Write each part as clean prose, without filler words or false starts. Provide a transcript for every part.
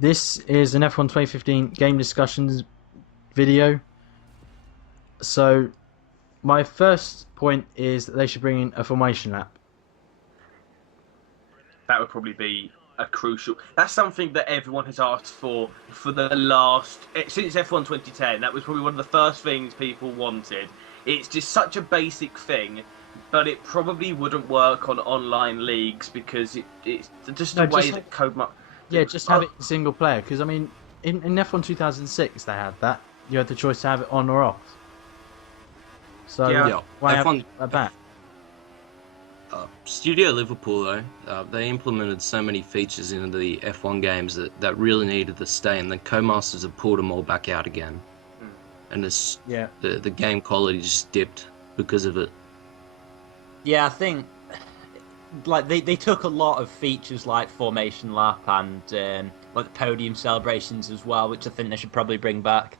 This is an F1 2015 game discussions video. So, my first point is that they should bring in a formation lap. That would probably be a crucial. That's something that everyone has asked for the last since F1 2010. That was probably one of the first things people wanted. It's just such a basic thing, but it probably wouldn't work on online leagues because it's just the way that Yeah, just have it in single player. Because I mean, in F1 2006 they had that. You had the choice to have it on or off. So Yeah. why have F1 it back? Studio Liverpool, though, they implemented so many features into the F1 games that really needed to stay, and the Codemasters have pulled them all back out again. And the game quality just dipped because of it. Yeah, I think like they took a lot of features like formation lap and like the podium celebrations as well, which I think they should probably bring back.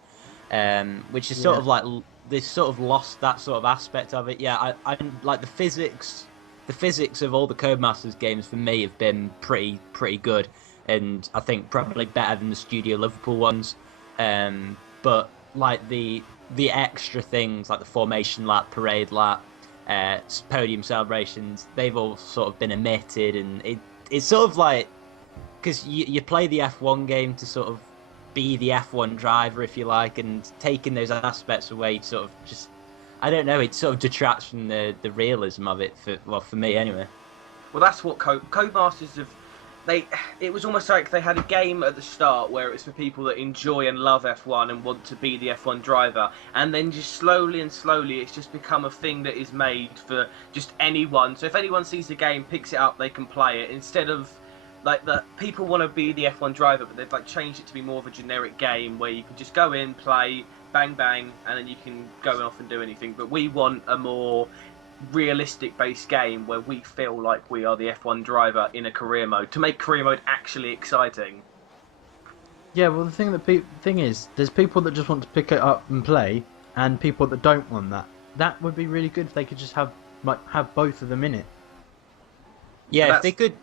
Which is sort of like they sort of lost that sort of aspect of it. Yeah, I like the physics. The physics of all the Codemasters games for me have been pretty good, and I think probably better than the Studio Liverpool ones. But like the extra things like the formation lap, parade lap, podium celebrations, they've all sort of been omitted, and it's sort of like because you play the F1 game to sort of be the F1 driver, if you like, and taking those aspects away sort of just. I don't know. It sort of detracts from the realism of it. For me anyway. Well, that's what Codemasters have. It was almost like they had a game at the start where it's for people that enjoy and love F1 and want to be the F1 driver, and then just slowly it's just become a thing that is made for just anyone. So if anyone sees the game, picks it up, they can play it instead of. Like the people want to be the F1 driver, but they've like changed it to be more of a generic game where you can just go in, play, bang bang, and then you can go off and do anything. But we want a more realistic based game where we feel like we are the F1 driver in a career mode to make career mode actually exciting. Yeah, well the thing is, there's people that just want to pick it up and play, and people that don't want that. That would be really good if they could just have both of them in it. Yeah,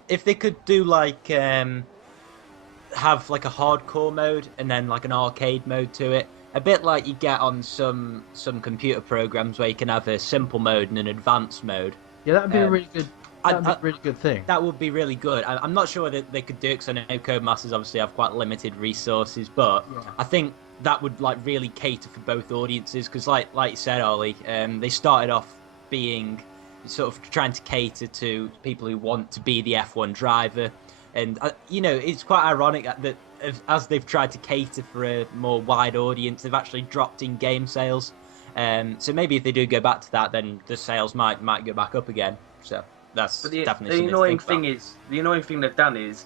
if they could do like have like a hardcore mode and then like an arcade mode to it, a bit like you get on some computer programs where you can have a simple mode and an advanced mode. Yeah, that'd be a really good. That'd be a really good thing. That would be really good. I'm not sure that they could do it because I know Codemasters obviously have quite limited resources, but I think that would like really cater for both audiences because, like you said, Ollie, they started off being sort of trying to cater to people who want to be the F1 driver, and it's quite ironic that as they've tried to cater for a more wide audience, they've actually dropped in game sales. So maybe if they do go back to that, then the sales might go back up again. So that's definitely the annoying thing is the annoying thing they've done is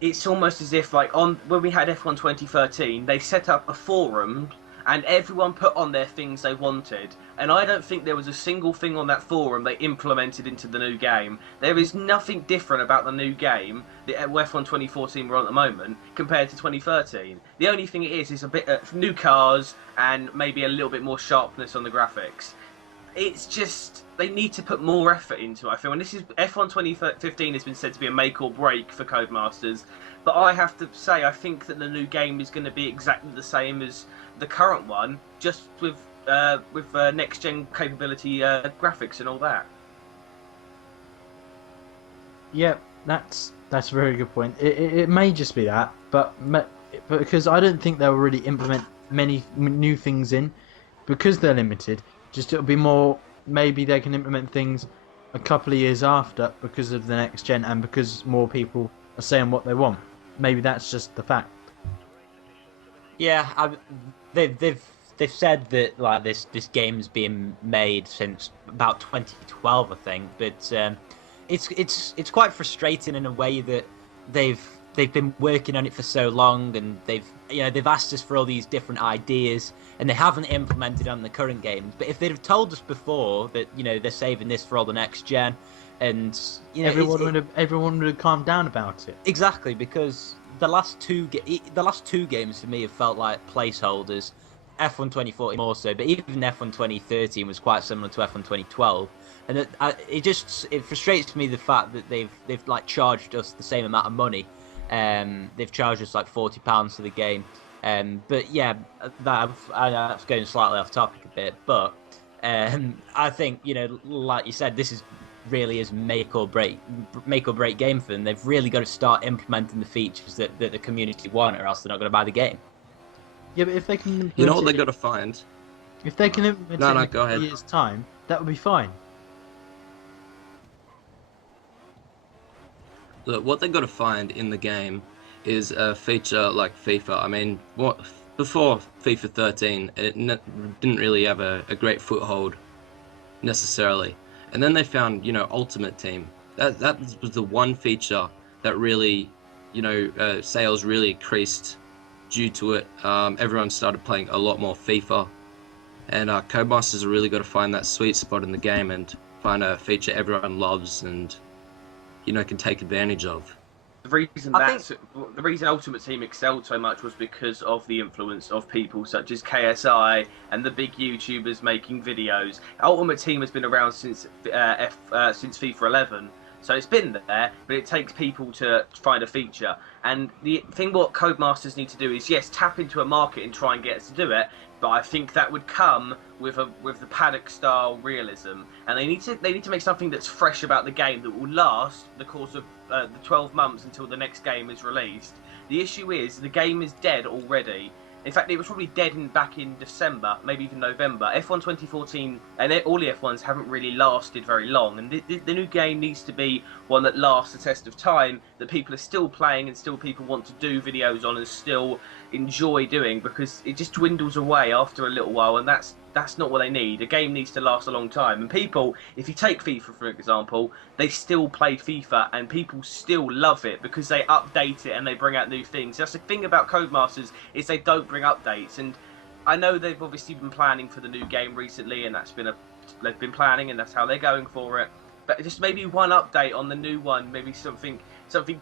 it's almost as if like when we had F1 2013, they set up a forum and everyone put on their things they wanted, and I don't think there was a single thing on that forum they implemented into the new game. There is nothing different about the new game, the F1 2014 we're on at the moment, compared to 2013. The only thing it is a bit new cars and maybe a little bit more sharpness on the graphics. It's just they need to put more effort into it, I feel. And this is F1 2015 has been said to be a make or break for Codemasters, but I have to say I think that the new game is going to be exactly the same as the current one, just with next gen capability graphics and all that. Yeah, that's a very good point. It may just be that, but because I don't think they'll really implement many new things in because they're limited. Just it'll be more. Maybe they can implement things a couple of years after because of the next gen and because more people are saying what they want. Maybe that's just the fact. Yeah, they've said that like this game's been made since about 2012, I think. But it's quite frustrating in a way that they've been working on it for so long, and they've asked us for all these different ideas, and they haven't implemented on the current games. But if they'd have told us before that they're saving this for all the next gen, and everyone would have calmed down about it. Exactly, because the last two games for me have felt like placeholders. F1 2014 more so, but even F1 2013 was quite similar to F1 2012, and it frustrates me the fact that they've like charged us the same amount of money They've charged us like £40 for the game. But yeah, that's going slightly off topic a bit. But I think, like you said, this really is make or break game for them. They've really got to start implementing the features that the community want, or else they're not going to buy the game. Yeah, but if they can, you know what they got to find. If they can implement it in go ahead. a year's time, that would be fine. Look, what they got to find in the game is a feature like FIFA. I mean, before FIFA 13, it didn't really have a great foothold necessarily. And then they found, Ultimate Team. That was the one feature that really, sales really increased due to it. Everyone started playing a lot more FIFA. And Codemasters have really got to find that sweet spot in the game and find a feature everyone loves and, can take advantage of. The reason Ultimate Team excelled so much was because of the influence of people such as KSI and the big YouTubers making videos. Ultimate Team has been around since FIFA 11, so it's been there, but it takes people to find a feature. And the thing what Codemasters need to do is, yes, tap into a market and try and get us to do it, but I think that would come with the paddock style realism, and they need to make something that's fresh about the game that will last the course of the 12 months until the next game is released. The issue is the game is dead already. In fact, it was probably dead back in December, maybe even November. F1 2014 and all the F1s haven't really lasted very long, and the new game needs to be one that lasts the test of time, that people are still playing and still people want to do videos on and still enjoy doing, because it just dwindles away after a little while, and that's not what they need. A game needs to last a long time, and people, if you take FIFA for example, they still play FIFA and people still love it because they update it and they bring out new things. That's the thing about Codemasters, is they don't bring updates, and I know they've obviously been planning for the new game recently, and they've been planning and that's how they're going for it. But just maybe one update on the new one, maybe something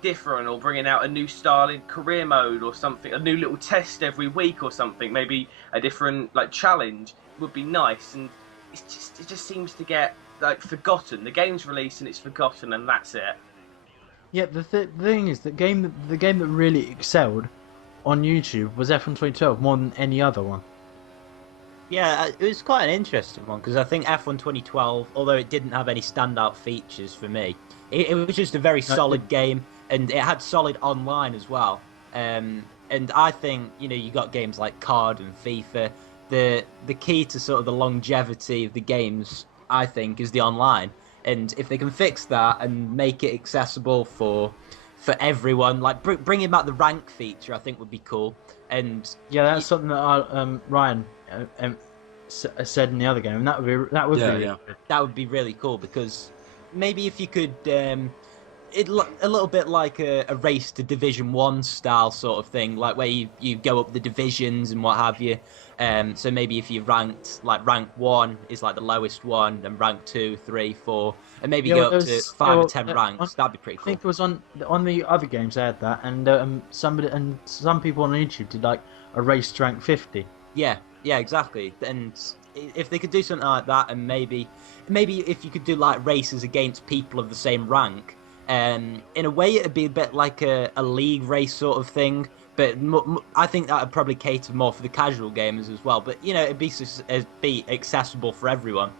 different, or bringing out a new style in career mode or something, a new little test every week or something, maybe a different challenge would be nice. And it just seems to get forgotten. The game's released and it's forgotten, and that's it. Yeah, the thing is, the game that really excelled on YouTube was F1 2012 more than any other one. Yeah, it was quite an interesting one, because I think F1 2012, although it didn't have any standout features for me, it was just a very solid game, and it had solid online as well. And I think, you got games like COD and FIFA. The key to sort of the longevity of the games, I think, is the online. And if they can fix that and make it accessible for everyone, bringing back the rank feature, I think would be cool. And yeah, that's something that Ryan said in the other game, and that would be really cool, because maybe if you could a little bit like a race to Division 1 style sort of thing, where you go up the divisions and what have you. So maybe if you ranked, rank 1 is the lowest one, and rank 2, 3, 4, and maybe go up to 5 or 10 ranks. That'd be pretty cool. I think it was on the other games they had that, and some people on YouTube did a race to rank 50. Yeah, exactly. And if they could do something like that, and maybe if you could do races against people of the same rank, in a way it'd be a bit like a league race sort of thing. But I think that would probably cater more for the casual gamers as well. But it'd be accessible for everyone.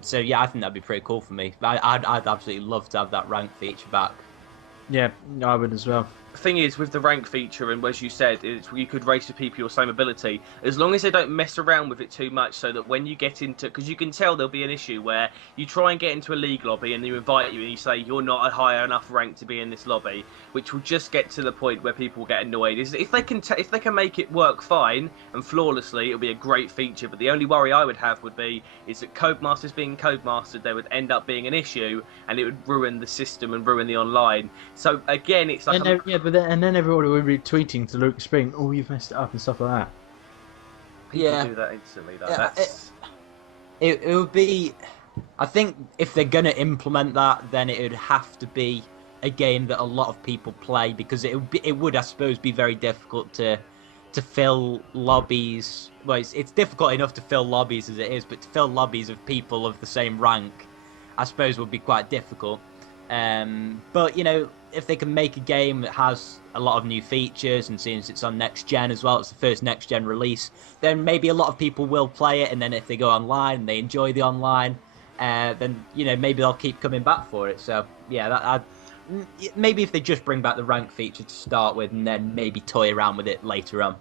So yeah, I think that'd be pretty cool for me. I'd absolutely love to have that rank feature back. Yeah, I would as well. The thing is, with the rank feature, and as you said, you could race with people your same ability, as long as they don't mess around with it too much, so that when you get into, because you can tell there'll be an issue where you try and get into a league lobby and they invite you and you say you're not a high enough rank to be in this lobby, which will just get to the point where people get annoyed. If they can make it work fine and flawlessly, it'll be a great feature. But the only worry I would have is that Codemasters being Codemastered, there would end up being an issue, and it would ruin the system and ruin the online. So again, it's like but then everybody would be tweeting to Luke Spring, "Oh, you've messed it up" and stuff like that. People do that instantly. It would be. I think if they're gonna implement that, then it would have to be a game that a lot of people play, because it would I suppose be very difficult to fill lobbies. Well, it's difficult enough to fill lobbies as it is, but to fill lobbies of people of the same rank, I suppose, would be quite difficult. But if they can make a game that has a lot of new features, and since it's on next gen as well, it's the first next gen release, then maybe a lot of people will play it. And then if they go online and they enjoy the online, then maybe they'll keep coming back for it. So yeah, maybe if they just bring back the rank feature to start with, and then maybe toy around with it later on.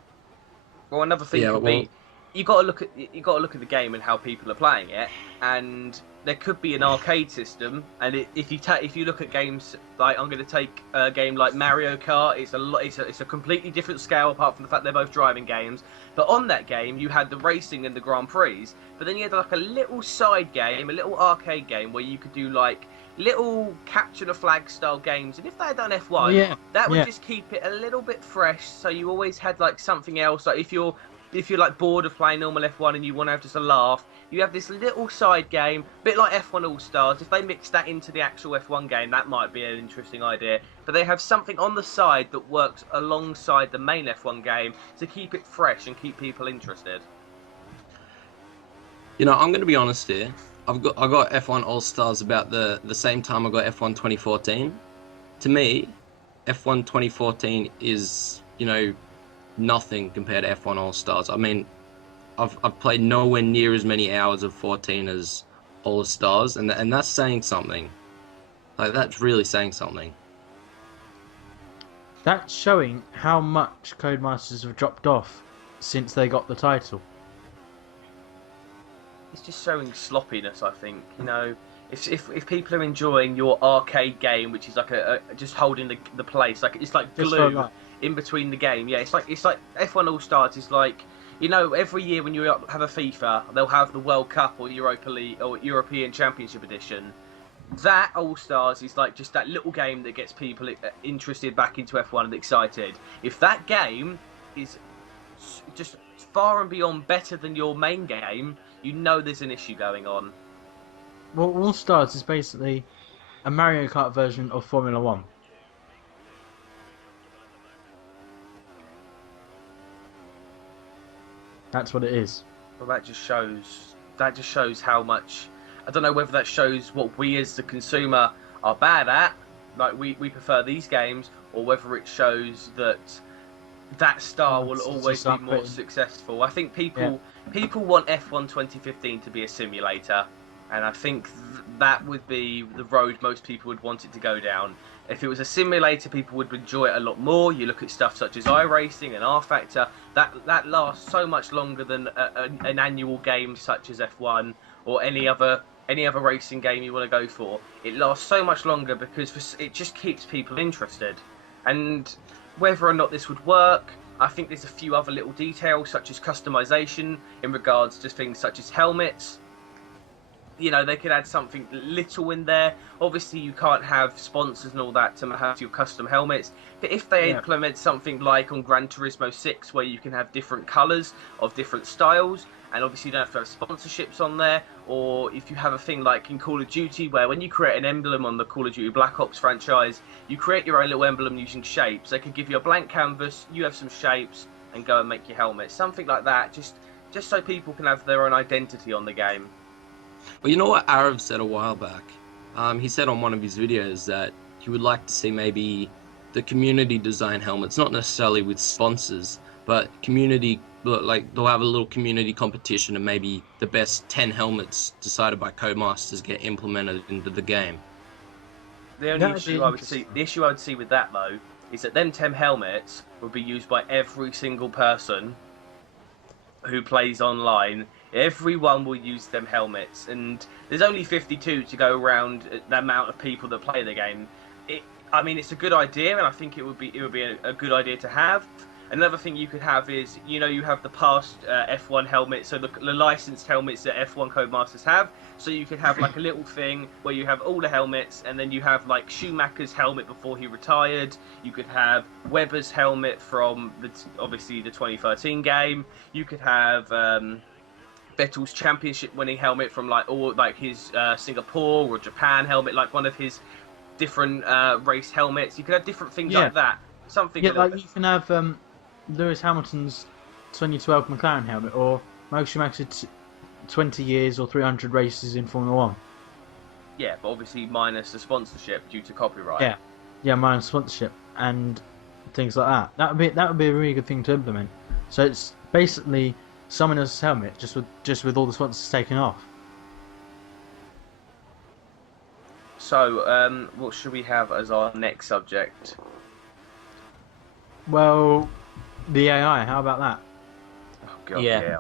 Well, another thing could be you got to look at the game and how people are playing it, and there could be an arcade system. And if you look at games like, I'm going to take a game like Mario Kart, it's a completely different scale apart from the fact they're both driving games. But on that game, you had the racing and the Grand Prix, but then you had like a little side game, a little arcade game where you could do like little capture the flag style games. And if they had done F1, that would just keep it a little bit fresh. So you always had like something else. Like if you're like bored of playing normal F1 and you want to have just a laugh, you have this little side game, a bit like F1 All-Stars. If they mix that into the actual F1 game, that might be an interesting idea. But they have something on the side that works alongside the main F1 game to keep it fresh and keep people interested. I'm going to be honest here. I got F1 All-Stars about the same time I got F1 2014. To me, F1 2014 is, nothing compared to F1 All-Stars. I mean, I've played nowhere near as many hours of 14 as All-Stars, and that's saying something. Like, that's really saying something. That's showing how much Codemasters have dropped off since they got the title. It's just showing sloppiness, I think. If people are enjoying your arcade game, which is like just holding the place, like it's like glue in between the game. Yeah, it's like F1 All Stars is like, every year when you have a FIFA, they'll have the World Cup or Europa League or European Championship Edition. That All Stars is like just that little game that gets people interested back into F1 and excited. If that game is just far and beyond better than your main game, there's an issue going on. Well, All Stars is basically a Mario Kart version of Formula 1. That's what it is. Well, that just shows how much. I don't know whether that shows what we as the consumer are bad at, like we prefer these games, or whether it shows that star will always be more successful. I think people want F1 2015 to be a simulator, and I think that would be the road most people would want it to go down. If it was a simulator, people would enjoy it a lot more. You look at stuff such as iRacing and R-Factor, that lasts so much longer than an annual game such as F1 or any other racing game you want to go for. It lasts so much longer because it just keeps people interested. And whether or not this would work, I think there's a few other little details such as customization in regards to things such as helmets. They could add something little in there. Obviously, you can't have sponsors and all that to have your custom helmets. But if they implement something like on Gran Turismo 6, where you can have different colours of different styles, and obviously you don't have to have sponsorships on there, or if you have a thing like in Call of Duty, where when you create an emblem on the Call of Duty Black Ops franchise, you create your own little emblem using shapes. They could give you a blank canvas, you have some shapes, and go and make your helmet. Something like that, just so people can have their own identity on the game. Well, you know what Arav said a while back? He said on one of his videos that he would like to see maybe the community design helmets, not necessarily with sponsors, but community, like they'll have a little community competition and maybe the best 10 helmets decided by Codemasters get implemented into the game. The only issue I would see with that though is that them 10 helmets would be used by every single person who plays online. Everyone will use them helmets, and there's only 52 to go around the amount of people that play the game. It's a good idea, and I think it would be a good idea to have. Another thing you could have is, you have the past F1 helmets, so the licensed helmets that F1 Codemasters have. So you could have like a little thing where you have all the helmets, and then you have like Schumacher's helmet before he retired. You could have Webber's helmet from obviously the 2013 game. You could have Vettel's championship winning helmet from his Singapore or Japan helmet, like one of his different race helmets. You could have different things like that. Something. Yeah, like you can have Lewis Hamilton's 2012 McLaren helmet, or Michael Schumacher's 20 years or 300 races in Formula 1. Yeah, but obviously minus the sponsorship due to copyright. Yeah, minus sponsorship and things like that. That would be a really good thing to implement. So it's basically someone else's helmet just with all the sponsors taken off. So, what should we have as our next subject? Well, the AI. How about that? Oh God, Yeah.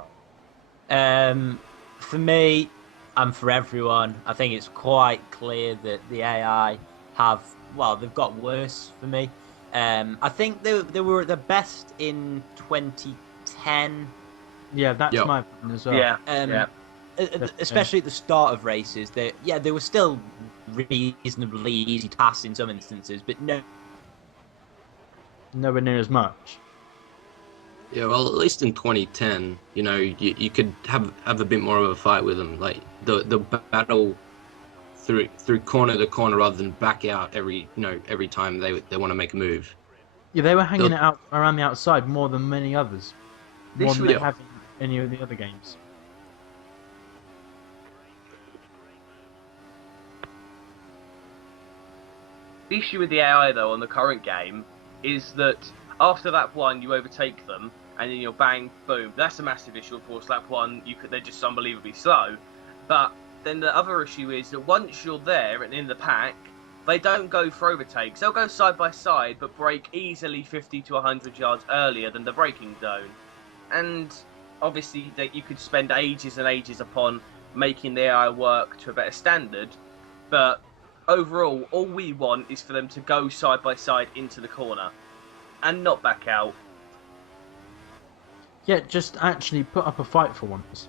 For me, and for everyone, I think it's quite clear that the AI they've got worse for me. I think they were at the best in 2010. Yeah, that's my opinion as well. Yeah. Especially at the start of races, they were still reasonably easy tasks in some instances, but nowhere near as much. Yeah, well, at least in 2010, you could have a bit more of a fight with them, like the battle through corner to corner rather than back out every time they want to make a move. Yeah, they were hanging it out around the outside more than many others, more than they have in any of the other games. The issue with the AI though on the current game is that after lap 1 you overtake them and then you're bang boom. That's a massive issue, of course. Lap 1 they're just unbelievably slow, but then the other issue is that once you're there and in the pack, they don't go for overtakes. They'll go side by side but brake easily 50 to 100 yards earlier than the braking zone. And obviously that you could spend ages and ages upon making the AI work to a better standard, but overall, all we want is for them to go side by side into the corner and not back out. Yeah, just actually put up a fight for once.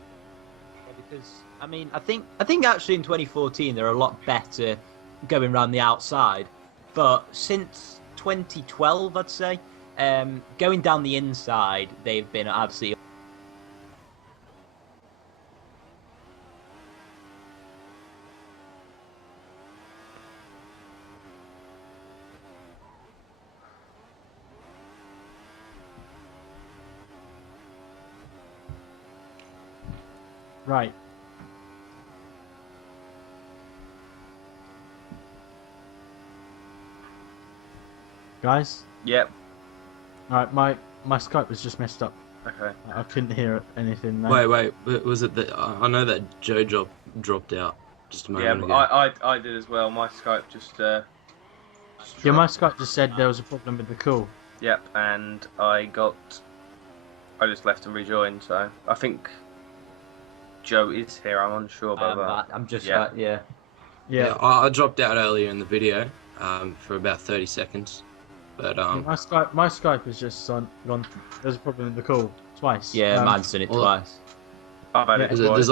Because I think actually in 2014 they're a lot better going around the outside, but since 2012, I'd say, going down the inside, they've been absolutely. Right. Guys? Yep. Alright, my Skype was just messed up. Okay. I couldn't hear anything. No. Wait, was it that I know that Joe dropped out just a moment ago. I did as well. My Skype just yeah, my Skype just said there was a problem with the call. Yep, and I just left and rejoined, so I think Joe is here. I'm unsure about that. I'm just Yeah. I dropped out earlier in the video for about 30 seconds, but my Skype has just gone. There's a problem with the call twice. Yeah, mine's done it twice. I've had it twice.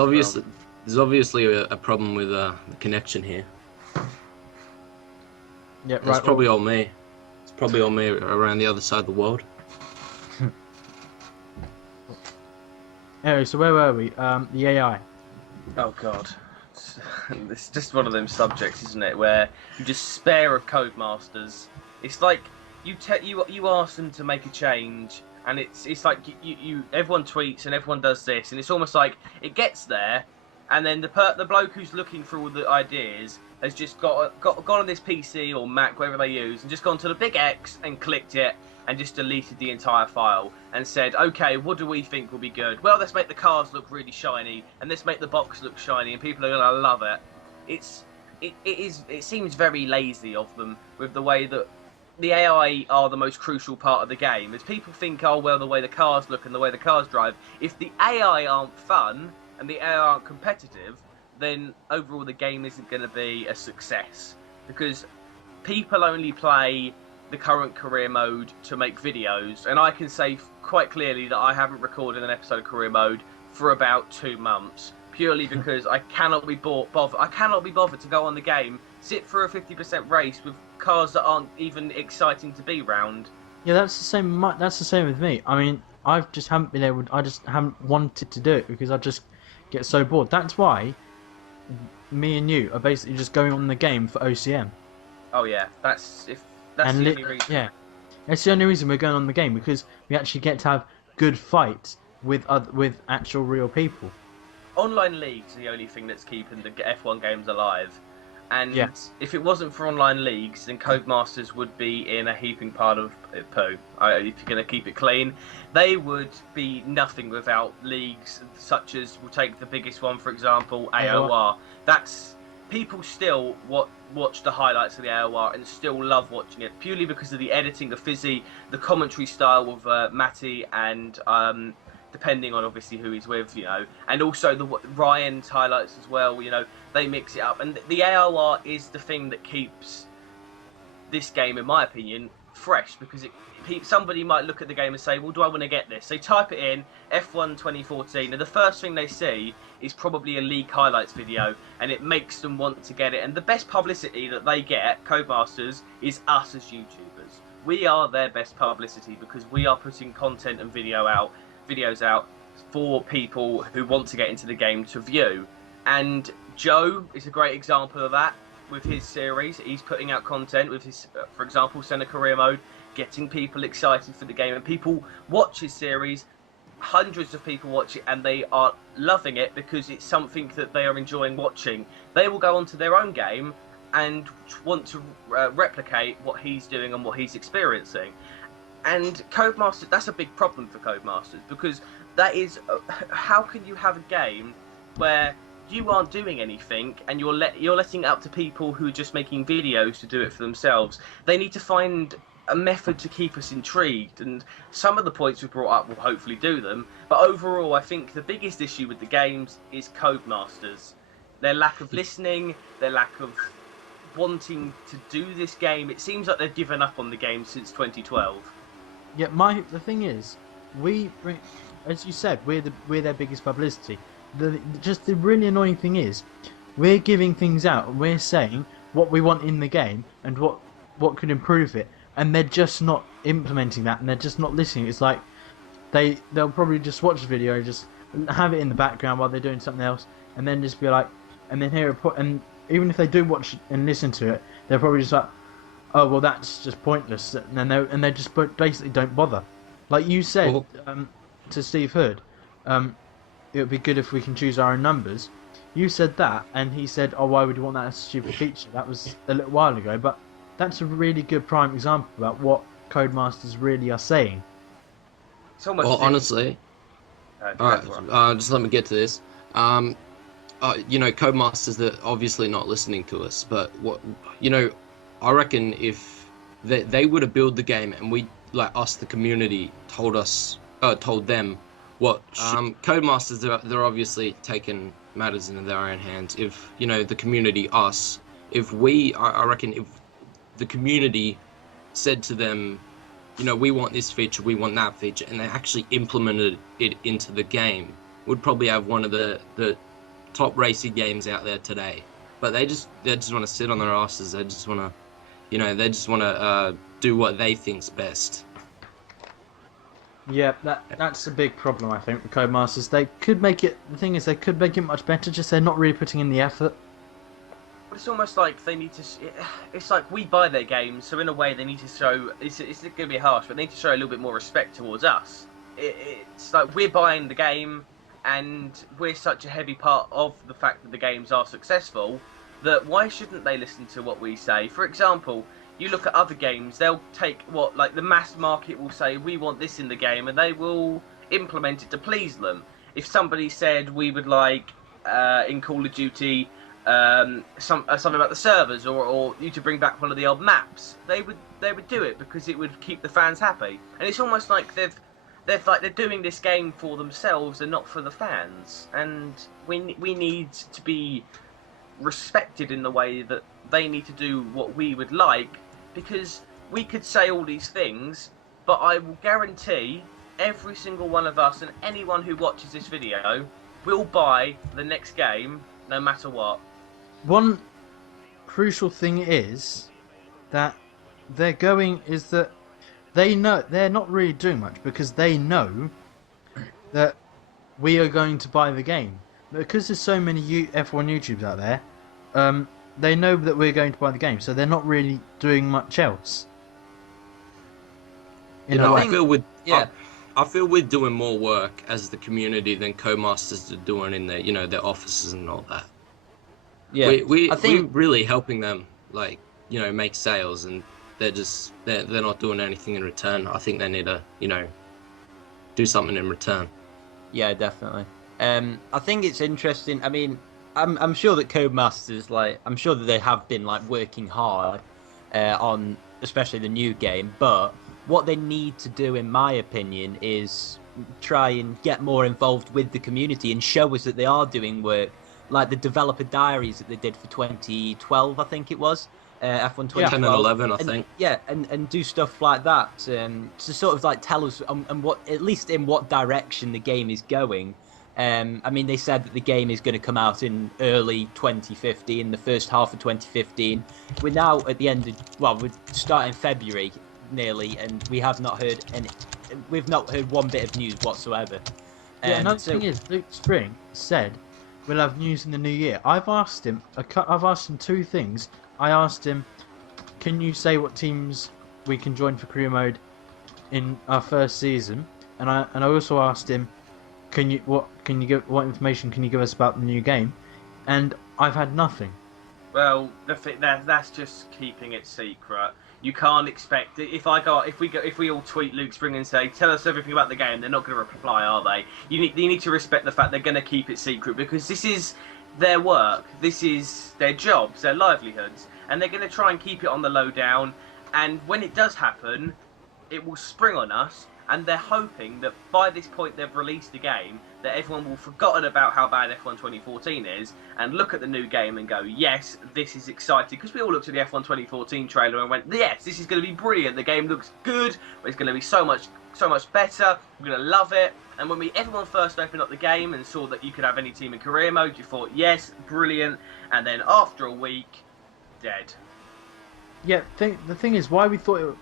There's obviously a problem with the connection here. Yeah, right. It's probably all me. It's probably all me around the other side of the world. Anyway, so where were we? The AI. Oh God, it's just one of them subjects, isn't it? Where you just spare of codemasters. It's like you ask them to make a change, and it's like you everyone tweets and everyone does this, and it's almost like it gets there, and then the bloke who's looking for all the ideas has just gone on this PC or Mac, whatever they use, and just gone to the big X and clicked it. And just deleted the entire file and said, okay, what do we think will be good? Well, let's make the cars look really shiny, and let's make the box look shiny, and people are gonna love it. It seems very lazy of them with the way that the AI are the most crucial part of the game. As people think, oh well, the way the cars look and the way the cars drive. If the AI aren't fun and the AI aren't competitive, then overall the game isn't going to be a success, because people only play the current career mode to make videos, and I can say quite clearly that I haven't recorded an episode of career mode for about 2 months, purely because I cannot be bothered. I cannot be bothered to go on the game, sit for a 50% race with cars that aren't even exciting to be round. Yeah, that's the same. That's the same with me. I mean, I just haven't been able. I just haven't wanted to do it because I just get so bored. That's why me and you are basically just going on the game for OCM. Oh yeah, that's the only reason. Yeah, it's the only reason we're going on the game, because we actually get to have good fights with actual real people. Online leagues are the only thing that's keeping the F1 games alive. And Yes. if it wasn't for online leagues, then Codemasters would be in a heaping pile of poo. If you're going to keep it clean, they would be nothing without leagues such as, we'll take the biggest one, for example, AOR. That's people still watch the highlights of the AOR and still love watching it purely because of the editing, the Fizzy, the commentary style of Matty, and depending on obviously who he's with, and also the Ryan's highlights as well. They mix it up, and the AOR is the thing that keeps this game, in my opinion, fresh, because somebody might look at the game and say, well, do I want to get this? They type it in, F1 2014, and the first thing they see is probably a league highlights video, and it makes them want to get it. And the best publicity that they get, Codemasters, is us as YouTubers. We are their best publicity because we are putting content and videos out for people who want to get into the game to view. And Joe is a great example of that with his series. He's putting out content with his, for example, Senna Career Mode, getting people excited for the game, and people watch his series. Hundreds of people watch it, and they are loving it because it's something that they are enjoying watching. They will go onto their own game and want to replicate what he's doing and what he's experiencing. And Codemasters, that's a big problem for Codemasters, because that is, how can you have a game where you aren't doing anything and you're letting it up to people who are just making videos to do it for themselves? They need to find a method to keep us intrigued, and some of the points we've brought up will hopefully do them. But overall, I think the biggest issue with the games is Codemasters. Their lack of listening, their lack of wanting to do this game. It seems like they've given up on the game since 2012. Yeah, the thing is, as you said, we're their biggest publicity. The really annoying thing is, we're giving things out and we're saying what we want in the game and what could improve it, and they're just not implementing that, and they're just not listening. It's like they'll probably just watch the video, just have it in the background while they're doing something else, and then just be like, and then hear a and even if they do watch and listen to it, they're probably just like, oh well, that's just pointless, and they just basically don't bother. Like you said to Steve Hood, it would be good if we can choose our own numbers. You said that, and he said, oh, why would you want that as a stupid feature? That was a little while ago, but that's a really good prime example about what Codemasters really are saying. It's almost honestly, alright, just let me get to this. Codemasters, they're obviously not listening to us, but I reckon if they were to build the game and we, like us, the community, told them what Codemasters, they're obviously taking matters into their own hands. If the community, us, I reckon if the community said to them, we want this feature, we want that feature, and they actually implemented it into the game, we'd probably have one of the top racing games out there today. But they just want to sit on their asses. They just want to do what they think's best. Yeah, that's a big problem, I think, with Codemasters. They could make it. The thing is, they could make it much better. Just they're not really putting in the effort. But it's almost like they need to. It's like we buy their games, so in a way they need to show. It's going to be harsh, but they need to show a little bit more respect towards us. It's like we're buying the game, and we're such a heavy part of the fact that the games are successful, that why shouldn't they listen to what we say? For example, you look at other games, they'll take the mass market will say, we want this in the game, and they will implement it to please them. If somebody said we would like, in Call of Duty, something about the servers, or you to bring back one of the old maps, they would do it because it would keep the fans happy. And it's almost like they're doing this game for themselves and not for the fans. And we need to be respected in the way that they need to do what we would like, because we could say all these things, but I will guarantee every single one of us and anyone who watches this video will buy the next game no matter what. One crucial thing is that they know they're not really doing much, because they know that we are going to buy the game. Because there's so many F1 YouTubers out there, they know that we're going to buy the game, so they're not really doing much else. I feel we're doing more work as the community than Codemasters are doing in their offices and all that. Yeah, we're I think really helping them, like, you know, make sales, and they're not doing anything in return. I think they need to, you know, do something in return. yeah, definitely. I think it's interesting. I mean, I'm sure that Codemasters, like, I'm sure that they have been like working hard on especially the new game, but what they need to do, in my opinion, is try and get more involved with the community and show us that they are doing work, like the developer diaries that they did for 2012, I think it was. F1 Yeah. 10 and 2012, 11, I think. yeah, and do stuff like that to sort of like tell us and what, at least in what direction the game is going. I mean, they said that the game is going to come out in early 2015, the first half of 2015. We're now at the end of, well, we're starting February nearly, and we have not heard any. We've not heard one bit of news whatsoever. Yeah, another thing is, Luke Spring said we'll have news in the new year. I've asked him 2 things. I asked him, can you say what teams we can join for career mode in our first season? And I also asked him, what information can you give us about the new game? And I've had nothing. Well, that's just keeping it secret. You can't expect it. If we all tweet Luke Spring and say, tell us everything about the game, they're not going to reply, are they? You need to respect the fact they're going to keep it secret, because this is their work, this is their jobs, their livelihoods, and they're going to try and keep it on the low down. And when it does happen, it will spring on us. And they're hoping that by this point they've released the game, that everyone will have forgotten about how bad F1 2014 is, and look at the new game and go, yes, this is exciting. Because we all looked at the F1 2014 trailer and went, yes, this is going to be brilliant. The game looks good. It's going to be so much better. We're going to love it. And when everyone first opened up the game and saw that you could have any team in career mode, you thought, yes, brilliant. And then after a week, dead. Yeah, the thing is, why we thought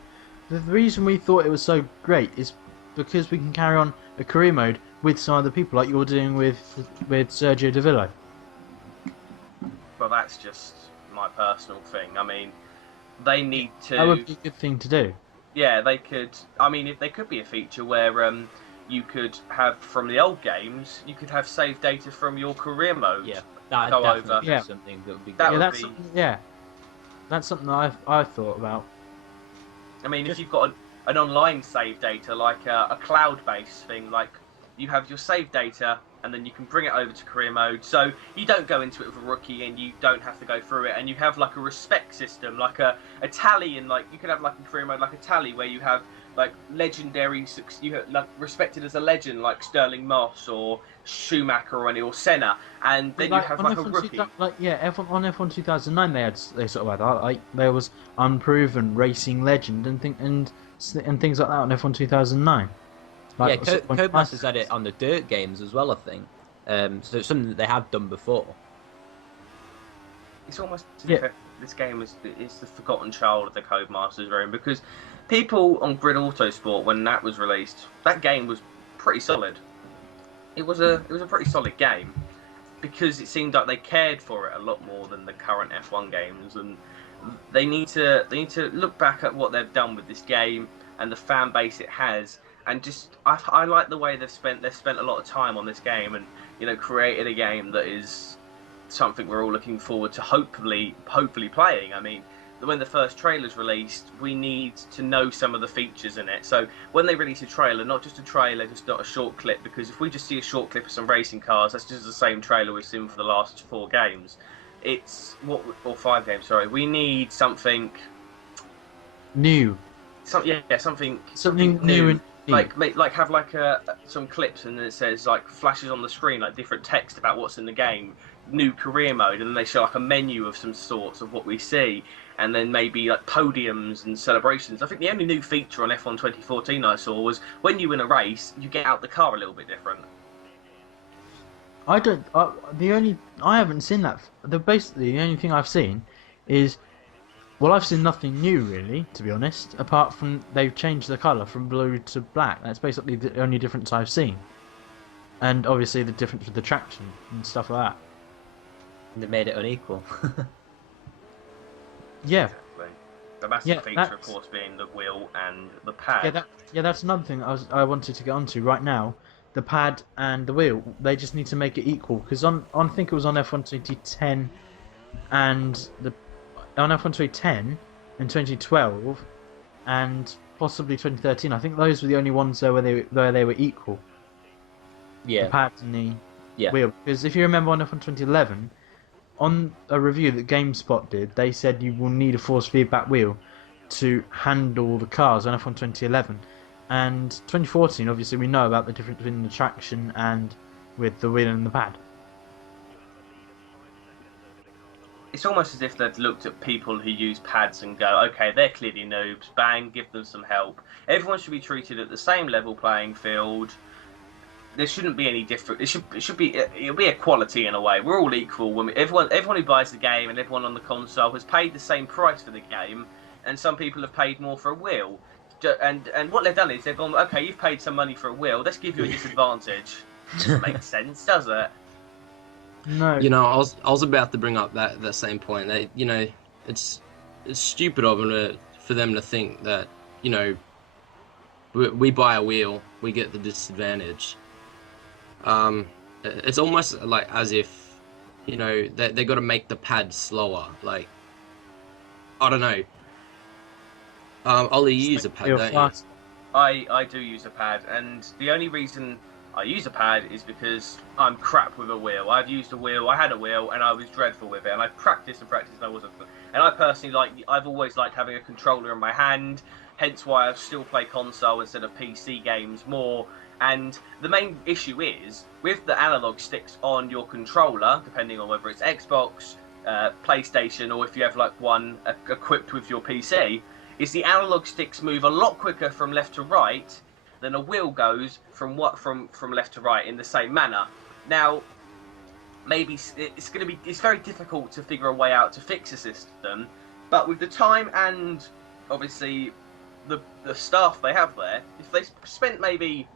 the reason we thought it was so great is because we can carry on a career mode with some other people, like you're doing with Sergio Davillo. Well, that's just my personal thing. I mean, they need to. That would be a good thing to do. Yeah, they could. I mean, if there could be a feature where you could have from the old games, you could have save data from your career mode. Yeah, that go definitely over. be Yeah. something that would be. That good. would That's something that I've thought about. I mean, if you've got an online save data, like a cloud-based thing, like you have your save data and then you can bring it over to career mode, so you don't go into it with a rookie and you don't have to go through it, and you have like a respect system, like a tally, and like you could have like in career mode like a tally where you have like legendary, you have like respected as a legend, like Sterling Moss or Schumacher or Senna, and then you have like a rookie. F1 on F1 2009 they sort of had that. Like there was unproven racing legend and things like that on F1 2009. Like, yeah, Codemasters had it on the dirt games as well, I think. So it's something that they have done before. It's almost this game is the forgotten child of the Codemasters realm, because people on Grid Autosport, when that was released, that game was pretty solid. It was a pretty solid game, because it seemed like they cared for it a lot more than the current F1 games, and they need to look back at what they've done with this game and the fan base it has. And just, I like the way they've spent a lot of time on this game, and created a game that is something we're all looking forward to hopefully playing. I mean, when the first trailer's released, we need to know some of the features in it. So when they release a trailer, not just a trailer, just not a short clip, because if we just see a short clip of some racing cars, that's just the same trailer we've seen for the last 4 games. Or 5 games, sorry. We need something new. Something new and like have like some clips, and then it says like flashes on the screen like different text about what's in the game, new career mode, and then they show like a menu of some sorts of what we see, and then maybe like podiums and celebrations. I think the only new feature on F1 2014 I saw was when you win a race, you get out the car a little bit different. I haven't seen that. Basically, the only thing I've seen is, well, I've seen nothing new really, to be honest, apart from they've changed the colour from blue to black. That's basically the only difference I've seen. And obviously the difference with the traction and stuff like that. And they made it unequal. Yeah. Exactly. The massive feature, of course, being the wheel and the pad. That's another thing I wanted to get onto right now. The pad and the wheel, they just need to make it equal, because I think it was on F1 2010 and on F1 2010 in 2012 and possibly 2013. I think those were the only ones where they were equal. Yeah. The pads and the wheel. Because if you remember on F1 2011, on a review that GameSpot did, they said you will need a force feedback wheel to handle the cars on F1 2011. And 2014, obviously, we know about the difference between the traction and with the wheel and the pad. It's almost as if they've looked at people who use pads and go, okay, they're clearly noobs, bang, give them some help. Everyone should be treated at the same level playing field. There shouldn't be any different. It'll be equality in a way. We're all equal. Everyone who buys the game and everyone on the console has paid the same price for the game, and some people have paid more for a wheel. And what they've done is they've gone, okay, you've paid some money for a wheel, let's give you a disadvantage. Doesn't make sense, does it? No. You know, I was about to bring up that same point. That, you know, it's stupid of them for them to think that, you know, we buy a wheel, we get the disadvantage. It's almost like as if, you know, they got to make the pad slower. Like, I don't know. Ollie, you use a pad, don't you? I do use a pad, and the only reason I use a pad is because I'm crap with a wheel. I've used a wheel, I had a wheel, and I was dreadful with it, and I practiced and I wasn't. And I personally I've always liked having a controller in my hand, hence why I still play console instead of PC games more. And the main issue is, with the analog sticks on your controller, depending on whether it's Xbox, PlayStation, or if you have like one equipped with your PC, is the analog sticks move a lot quicker from left to right than a wheel goes from left to right in the same manner. Now, maybe it's very difficult to figure a way out to fix a system, but with the time and obviously the staff they have there, if they spent maybe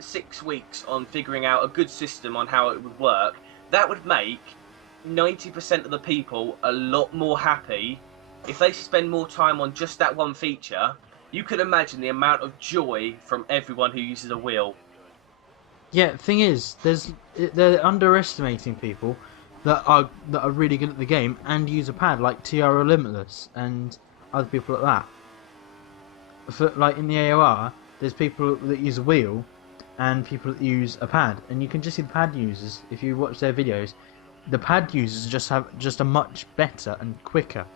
6 weeks on figuring out a good system on how it would work, that would make 90% of the people a lot more happy. If they spend more time on just that one feature, you could imagine the amount of joy from everyone who uses a wheel. Yeah, the thing is, they're underestimating people that are really good at the game and use a pad, like TRO Limitless and other people like that. For, like in the AOR, there's people that use a wheel and people that use a pad, and you can just see the pad users if you watch their videos. The pad users just a much better and quicker,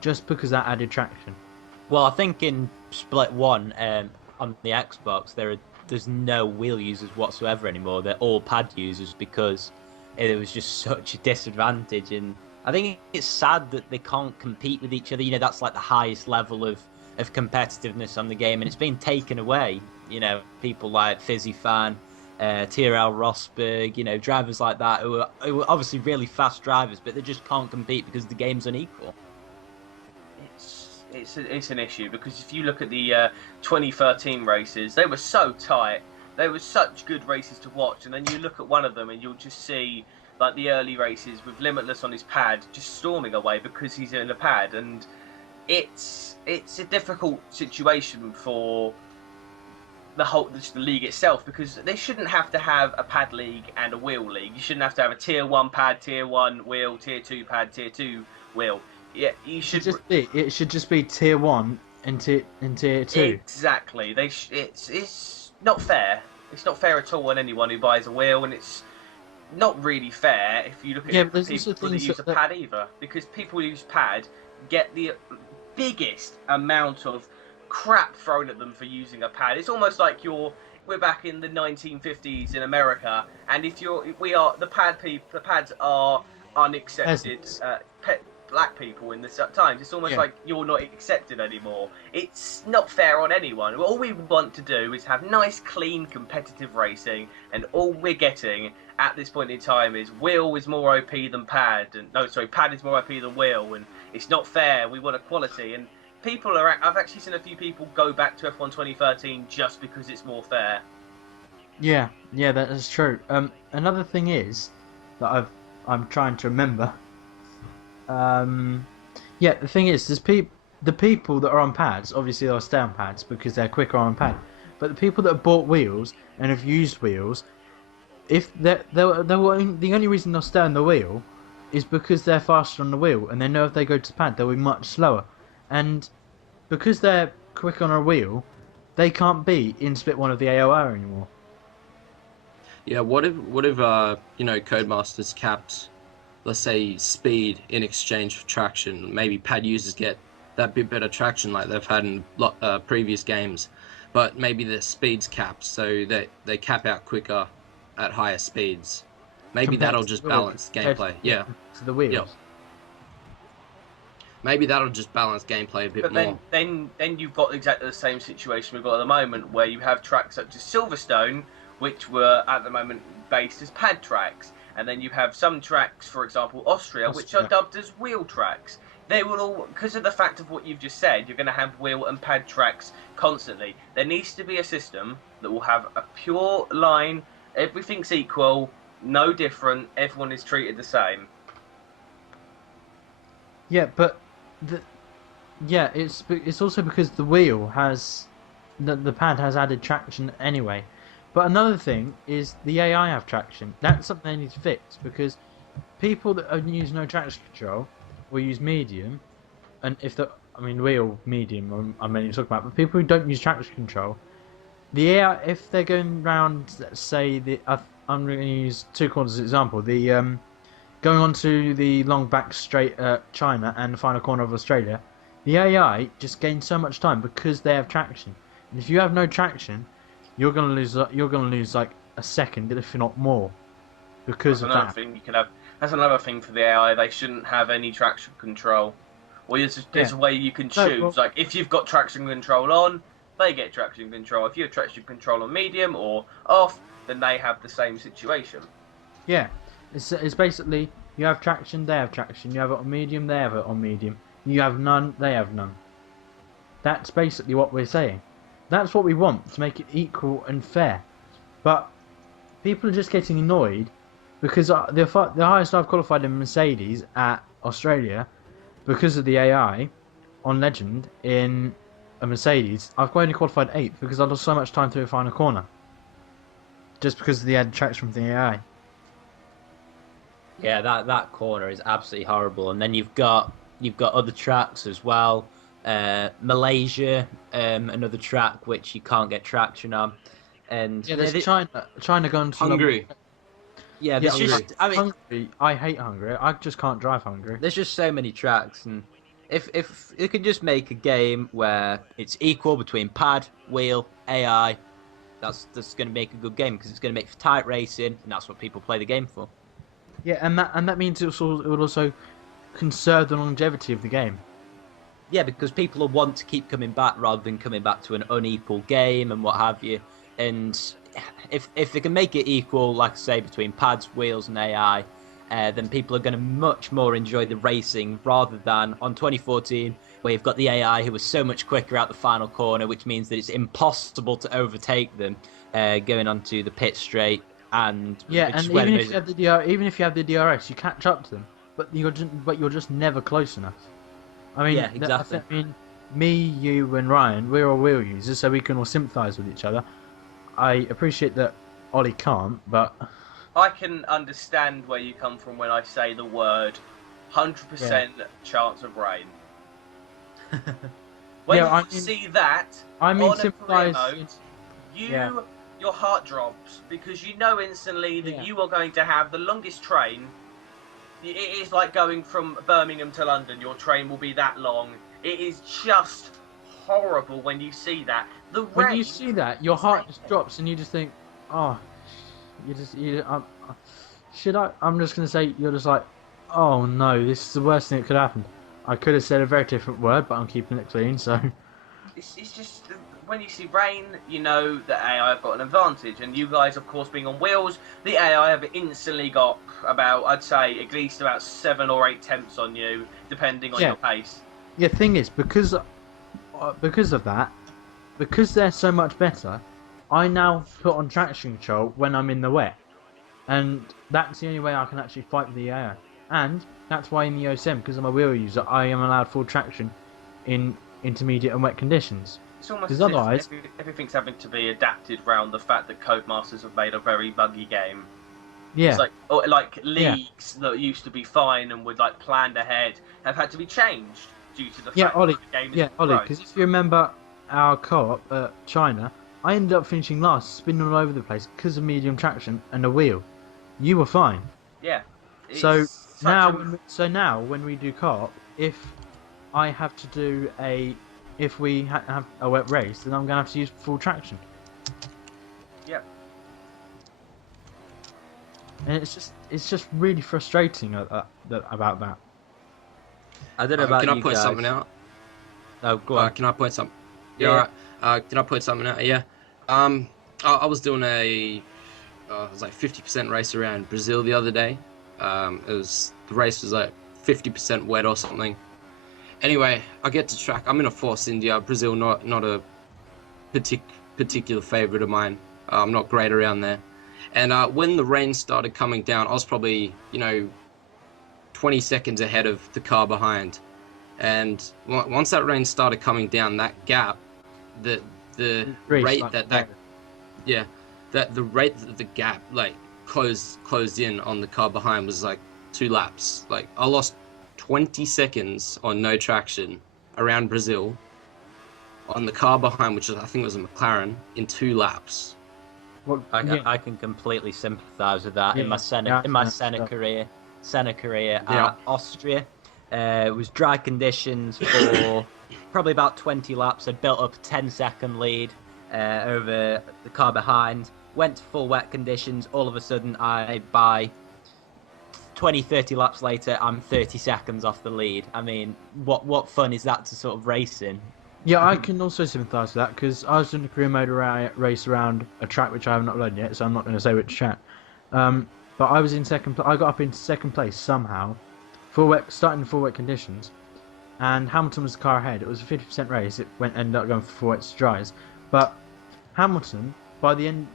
just because of that added traction. Well, I think in Split 1 on the Xbox, there's no wheel users whatsoever anymore. They're all pad users because it was just such a disadvantage. And I think it's sad that they can't compete with each other. You know, that's like the highest level of competitiveness on the game, and it's been taken away. You know, people like Fizzy Fan, TRL Rosberg, you know, drivers like that who are obviously really fast drivers, but they just can't compete because the game's unequal. It's an issue, because if you look at the 2013 races, they were so tight. They were such good races to watch, and then you look at one of them and you'll just see like the early races with Limitless on his pad just storming away because he's in a pad, and it's a difficult situation for the league itself, because they shouldn't have to have a pad league and a wheel league. You shouldn't have to have a tier 1 pad, tier 1 wheel, tier 2 pad, tier 2 wheel. Yeah, you should. It should just be tier 1 and tier 2. Exactly. It's not fair. It's not fair at all on anyone who buys a wheel, and it's not really fair if you look at people that use a pad either, because people who use pad get the biggest amount of crap thrown at them for using a pad. It's almost like we're back in the 1950s in America, and the pads are unaccepted. Black people in the times. It's almost like you're not accepted anymore. It's not fair on anyone. All we want to do is have nice, clean, competitive racing, and all we're getting at this point in time is wheel is more OP than pad, pad is more OP than wheel, and it's not fair. We want equality, and I've actually seen a few people go back to F1 2013 just because it's more fair. Yeah, that is true. Another thing is that I'm trying to remember. The thing is, the people that are on pads, obviously they'll stay on pads because they're quicker on pad. But the people that have bought wheels and have used wheels, if the only reason they'll stay on the wheel is because they're faster on the wheel, and they know if they go to pad, they'll be much slower. And because they're quick on a wheel, they can't be in split one of the AOR anymore. Yeah, what if Codemasters capped, let's say, speed in exchange for traction? Maybe pad users get that bit better traction like they've had in previous games, but maybe their speed's capped, so they cap out quicker at higher speeds. Maybe that'll just balance gameplay. Yeah. To the wheels. Yep. Maybe that'll just balance gameplay a bit more. Then you've got exactly the same situation we've got at the moment, where you have tracks such as Silverstone, which were at the moment based as pad tracks, and then you have some tracks, for example Austria, which are dubbed as wheel tracks. They will all, because of the fact of what you've just said, you're going to have wheel and pad tracks constantly. There needs to be a system that will have a pure line, everything's equal, no different, everyone is treated the same. Yeah, but it's also because the wheel has the pad has added traction anyway. But another thing is the AI have traction. That's something they need to fix, because people that use no traction control will use medium, and wheel medium I'm mainly talking about. But people who don't use traction control, the AI, if they're going round, let's say I'm going to use two corners as an example. The going on to the long back straight at China and the final corner of Australia, the AI just gains so much time because they have traction. And if you have no traction, you're gonna lose like a second, if not more, because of that. That's another thing for the AI. They shouldn't have any traction control. Or there's a way you can choose. Like if you've got traction control on, they get traction control. If you have traction control on medium or off, then they have the same situation. Yeah, it's basically you have traction, they have traction. You have it on medium, they have it on medium. You have none, they have none. That's basically what we're saying. That's what we want, to make it equal and fair. But people are just getting annoyed because the highest I've qualified in Mercedes at Australia, because of the AI on Legend in a Mercedes, I've only qualified 8th because I lost so much time through the final corner. Just because of the added traction from the AI. Yeah, that corner is absolutely horrible. And then you've got other tracks as well. Malaysia, another track which you can't get traction on, and there's China going to Hungary. Yeah, there's just Hungary. I hate Hungary. I just can't drive Hungary. There's just so many tracks, and if you could just make a game where it's equal between pad, wheel, AI, that's going to make a good game, because it's going to make for tight racing, and that's what people play the game for. Yeah, and that means it would also conserve the longevity of the game. Yeah, because people will want to keep coming back rather than coming back to an unequal game and what have you. And if they can make it equal, like I say, between pads, wheels and AI, then people are going to much more enjoy the racing rather than on 2014, where you've got the AI who was so much quicker out the final corner, which means that it's impossible to overtake them going onto the pit straight. And even if you have the DRS, you catch up to them, but you're just never close enough. I mean, yeah, exactly. I mean, me, you, and Ryan, we're all wheel users, so we can all sympathise with each other. I appreciate that Ollie can't, but I can understand where you come from when I say the word 100% chance of rain. When you see that on a career mode, your heart drops, because you know instantly that you are going to have the longest train. It is like going from Birmingham to London. Your train will be that long. It is just horrible when you see that. When you see that, your heart just drops, and you just think, oh, should I? I'm just gonna say, you're just like, oh no, this is the worst thing that could happen. I could have said a very different word, but I'm keeping it clean. So it's just when you see rain, you know that AI have got an advantage, and you guys, of course, being on wheels, the AI have instantly got about, I'd say, at least about 7 or 8 tenths on you, depending on your pace. Yeah, thing is, because of that, because they're so much better, I now put on traction control when I'm in the wet, and that's the only way I can actually fight with the AI. And that's why in the OSM, because I'm a wheel user, I am allowed full traction in intermediate and wet conditions. It's almost as if everything's having to be adapted around the fact that Codemasters have made a very buggy game. Yeah. It's like leagues that used to be fine and would like planned ahead have had to be changed due to the fact Ollie. that the game is Yeah, Ollie. growth. Because if you remember our co-op at China, I ended up finishing last, spinning all over the place because of medium traction and a wheel. You were fine. Yeah. So now when we do co-op, if I have to do if we have a wet race, then I'm gonna have to use full traction. Yep. And it's just really frustrating about that. I don't know about can you I point guys. something out? Oh, go on. Can I point something? Yeah. All right. Can I point something out? Yeah. I was doing it was like 50% race around Brazil the other day. The race was like 50% wet or something. Anyway, I get to track. I'm in a Force India. Brazil not a particular favorite of mine. I'm not great around there. And when the rain started coming down, I was probably 20 seconds ahead of the car behind. And once that rain started coming down, that gap, the rate that the rate that the gap like closed in on the car behind was like 2 laps. Like I lost 20 seconds on no traction around Brazil on the car behind, which I think was a McLaren, in 2 laps. I can completely sympathise with that. In my Senna career at Austria, it was dry conditions for probably about 20 laps. I built up a 10-second lead over the car behind. Went to full wet conditions. All of a sudden, by 20-30 laps later, I'm 30 seconds off the lead. I mean, what fun is that to sort of race in? Yeah, I can also sympathise with that because I was doing a career mode race around a track which I haven't uploaded yet, so I'm not going to say which track. But I was in second. I got up into second place somehow, starting in full wet conditions, and Hamilton was the car ahead. It was a 50% race. It ended up going for full wets to dries, but Hamilton in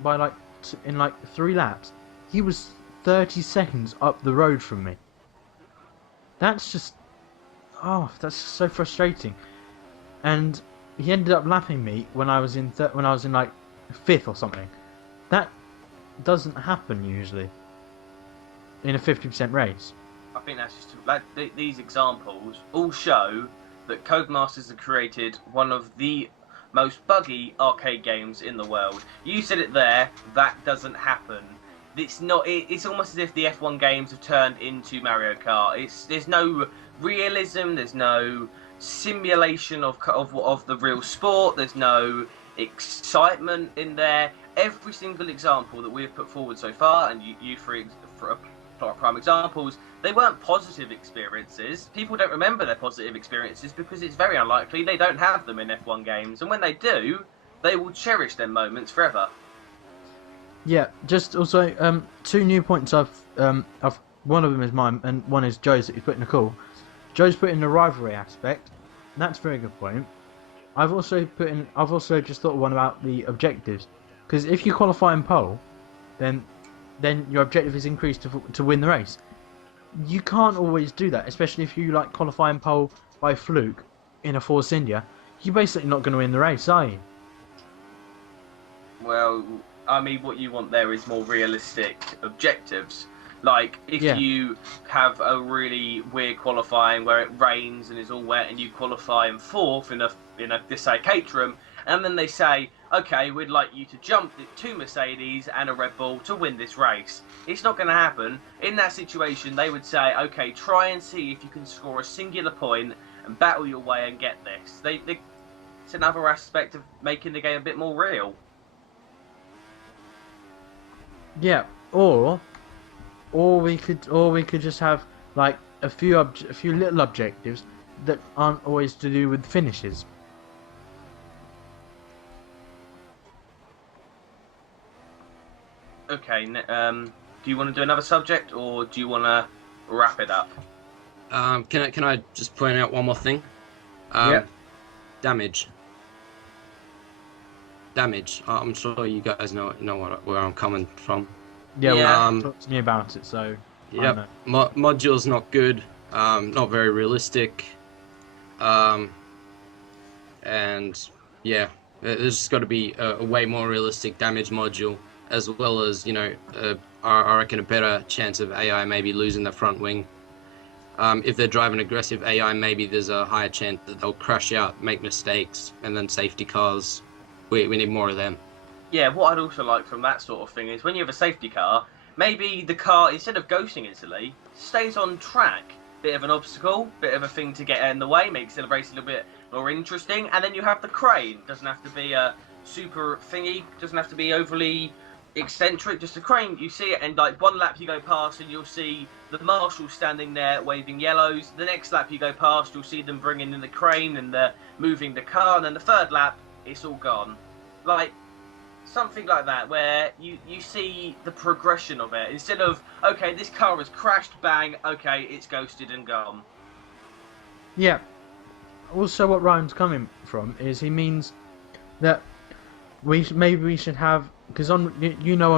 3 laps, he was 30 seconds up the road from me. That's just so frustrating. And he ended up lapping me when I was in like 5th or something. That doesn't happen usually in a 50% race. I think that's just these examples all show that Codemasters have created one of the most buggy arcade games in the world. You said it there. That doesn't happen. It's not. It's almost as if the F1 games have turned into Mario Kart. There's no realism. There's no simulation of the real sport. There's no excitement in there. Every single example that we've put forward so far, and you for prime examples, they weren't positive experiences. People don't remember their positive experiences because it's very unlikely they don't have them in F1 games, and when they do, they will cherish their moments forever. Yeah, just also 2 new points I've one of them is mine and one is Joe's that he's put in the call. Joe's put in the rivalry aspect, and that's a very good point. I've also just thought of one about the objectives, because if you qualify in pole, then your objective is increased to win the race. You can't always do that, especially if you like qualify in pole by fluke in a Force India. You're basically not going to win the race, are you? Well, I mean, what you want there is more realistic objectives. Like, if you have a really weird qualifying where it rains and is all wet and you qualify in 4th in a say Caterham, and then they say, okay, we'd like you to jump 2 Mercedes and a Red Bull to win this race. It's not going to happen. In that situation, they would say, okay, try and see if you can score a singular point and battle your way and get this. It's another aspect of making the game a bit more real. Yeah, or we could just have like a few little objectives that aren't always to do with finishes. Okay, do you want to do another subject, or do you want to wrap it up? Can I just point out one more thing? Damage. I'm sure you guys know where I'm coming from. Yeah. Talk to me about it. So. Yeah. Module's not good. Not very realistic. And yeah, there's just got to be a way more realistic damage module. as well as, you know, I reckon a better chance of AI maybe losing the front wing. If they're driving aggressive AI, maybe there's a higher chance that they'll crash out, make mistakes, and then safety cars. We need more of them. Yeah, what I'd also like from that sort of thing is when you have a safety car, maybe the car, instead of ghosting instantly, stays on track. Bit of an obstacle, bit of a thing to get in the way, makes the race a little bit more interesting. And then you have the crane. Doesn't have to be a super thingy, doesn't have to be overly eccentric, just a crane. You see it, and like one lap you go past and you'll see the marshal standing there waving yellows. The next lap you go past, you'll see them bringing in the crane and they're moving the car. And then the third lap, it's all gone. Like, something like that, where you see the progression of it, instead of, okay, this car has crashed, bang, okay, it's ghosted and gone. Yeah. Also, what Ryan's coming from is he means that maybe we should have, because on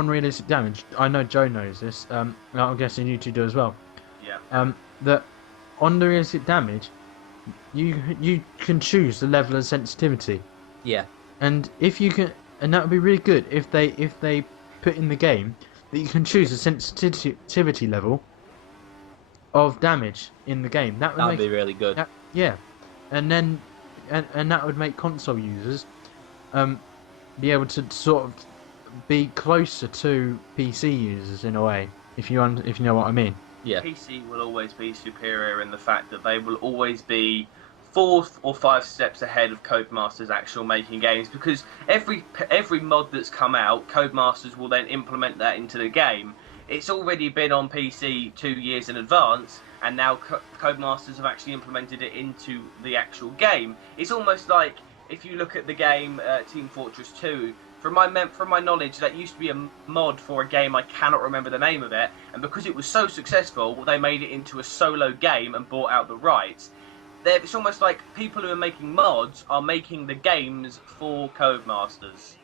realistic damage, I know Joe knows this, I'm guessing you two do as well. Yeah. That on the realistic damage, you can choose the level of sensitivity. Yeah. And if you can, and that would be really good if they put in the game that you can choose a sensitivity level of damage in the game. That'd be really good. Yeah, and then and that would make console users be able to sort of be closer to PC users in a way, if you know what I mean. Yeah. PC will always be superior in the fact that they will always be 4 or 5 steps ahead of Codemasters' actual making games, because every mod that's come out, Codemasters will then implement that into the game. It's already been on PC 2 years in advance, and now Codemasters have actually implemented it into the actual game. It's almost like if you look at the game Team Fortress 2. From my knowledge, that used to be a mod for a game, I cannot remember the name of it, and because it was so successful, they made it into a solo game and bought out the rights. It's almost like people who are making mods are making the games for Codemasters.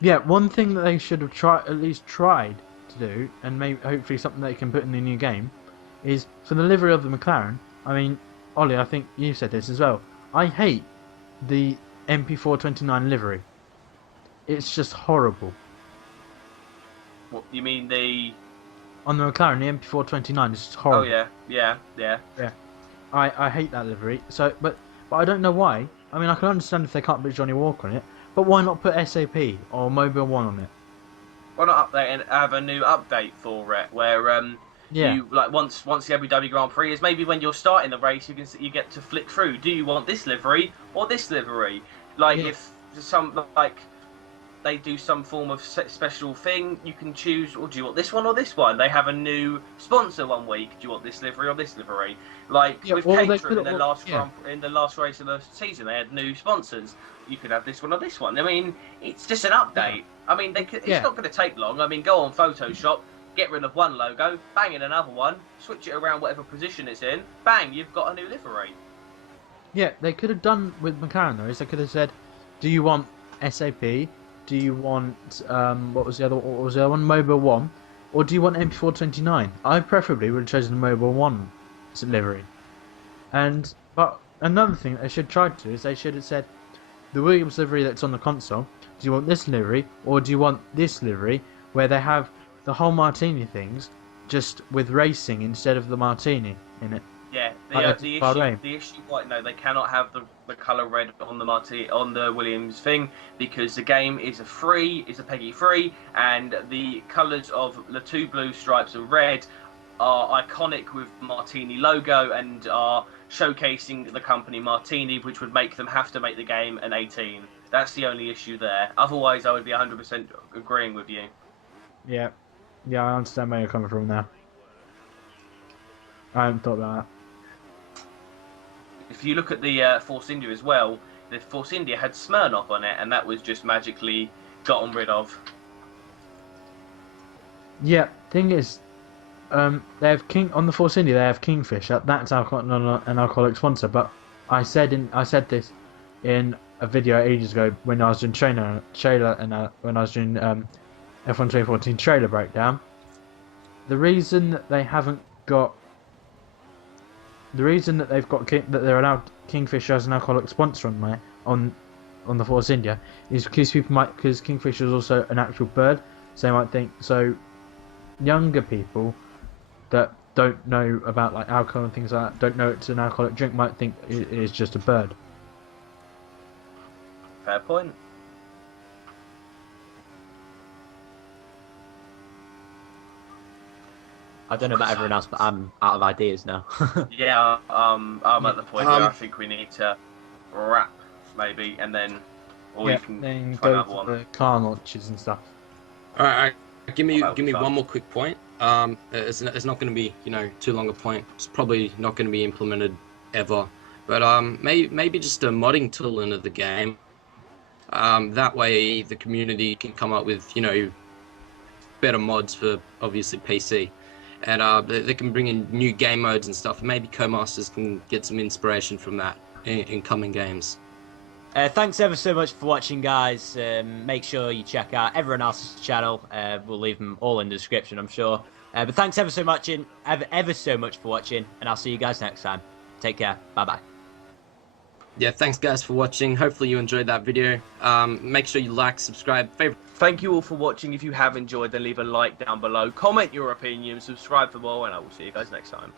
Yeah, one thing that they should have at least tried to do, and maybe hopefully something they can put in the new game, is for the livery of the McLaren. I mean, Ollie, I think you said this as well. I hate the MP429 livery. It's just horrible. What, you mean the... On the McLaren, the MP429 is just horrible. Oh yeah. I hate that livery. So, but I don't know why. I mean, I can understand if they can't put Johnny Walker on it, but why not put SAP or Mobile One on it? Why not update and have a new update for it, where you like once the Abu Dhabi Grand Prix is, maybe when you're starting the race, you get to flick through. Do you want this livery or this livery? Like if some they do some form of special thing, you can choose, or do you want this one or this one? They have a new sponsor one week. Do you want this livery or this livery? Like with Caterham in the last race of the season, they had new sponsors. You could have this one or this one. I mean, it's just an update. I mean, it's not going to take long. I mean, go on Photoshop, get rid of one logo, bang in another one, switch it around whatever position it's in, bang, you've got a new livery. Yeah, they could have done with McLaren though. Is they could have said, do you want SAP? Do you want what was the other one? Mobile One, or do you want MP429? I preferably would have chosen the Mobile One livery. But another thing they should try to do is they should have said the Williams livery that's on the console. Do you want this livery or do you want this livery where they have the whole Martini things just with racing instead of the Martini in it? Yeah, the issue, no, they cannot have the colour red on the Williams thing, because the game is a PEGI free, and the colours of the 2 blue stripes and red are iconic with Martini logo and are showcasing the company Martini, which would make them have to make the game an 18. That's the only issue there. Otherwise, I would be 100% agreeing with you. Yeah, I understand where you're coming from now. I hadn't thought about that. If you look at the Force India as well, the Force India had Smirnoff on it, and that was just magically gotten rid of. Yeah, thing is, they have on the Force India. They have Kingfisher. That's an alcoholic sponsor. But I said this in a video ages ago when I was doing trailer and when I was doing F1 2014 trailer breakdown. The reason that they haven't got. The reason that that they're allowed Kingfisher as an alcoholic sponsor on the Force India is because because Kingfisher is also an actual bird. So they might think, so younger people that don't know about like alcohol and things like that, don't know it's an alcoholic drink, might think it is just a bird. Fair point. I don't know about everyone else, but I'm out of ideas now. Yeah, I'm at the point where I think we need to wrap, maybe, and then, or we can then find go another to one. the car launches and stuff. All right, give me fun. one more quick point. It's not going to be too long a point. It's probably not going to be implemented ever, but maybe just a modding tool into the game. That way the community can come up with better mods for obviously PC, and they can bring in new game modes and stuff. Maybe co-masters can get some inspiration from that in coming games. Thanks ever so much for watching, guys. Make sure you check out everyone else's channel. We'll leave them all in the description, I'm sure. But thanks ever so much for watching, and I'll see you guys next time. Take care. Bye-bye. Yeah, thanks guys for watching. Hopefully you enjoyed that video. Make sure you like, subscribe, favorite. Thank you all for watching. If you have enjoyed, then leave a like down below. Comment your opinion, subscribe for more, and I will see you guys next time.